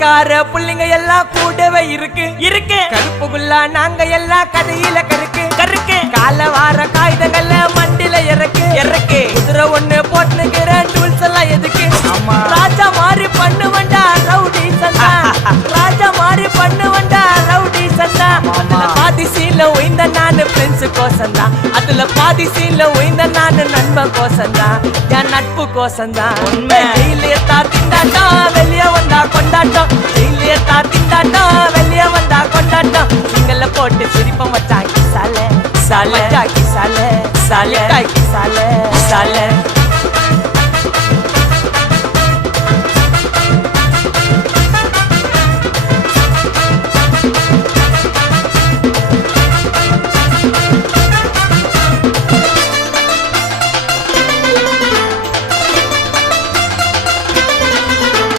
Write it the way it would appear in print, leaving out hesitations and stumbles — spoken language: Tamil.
கார புள்ளிங்க எல்லாம் கூடவே இருக்கு கருப்புக்குள்ள நாங்க எல்லாம் கதையில கருக்கு கால வார காகிதங்கள்ல மண்டில இறக்கு குதிரை ஒண்ணு போட்டுக்கிற டூல்ஸ் எல்லாம் எதுக்கு ராஜா மாறி பண்ணுவண்டா ரவுடி சந்தா ராஜா மாறி பண்ணுவண்டா ரவுடி சந்தா அதுல பாதி சீன்ல உயிந்த நானு ஃப்ரெண்ட்ஸ் கோசந்தா அதுல பாதி சீன்ல உயிந்த நானு நண்பன் கோசந்தா என் நட்பு கோசந்தா உண்மை ஜெயிலே தார் திண்டாட்டம் வெளிய வந்தா கொண்டாட்டம் ஜெயிலே தார் திண்டாட்டம் வெளிய வந்தா கொண்டாட்டம் சிங்கல்ல போட்டு சிரிப்பம் வச்சா கிசாலே சாலே கிசாலே சாலே கிசாலே சாலே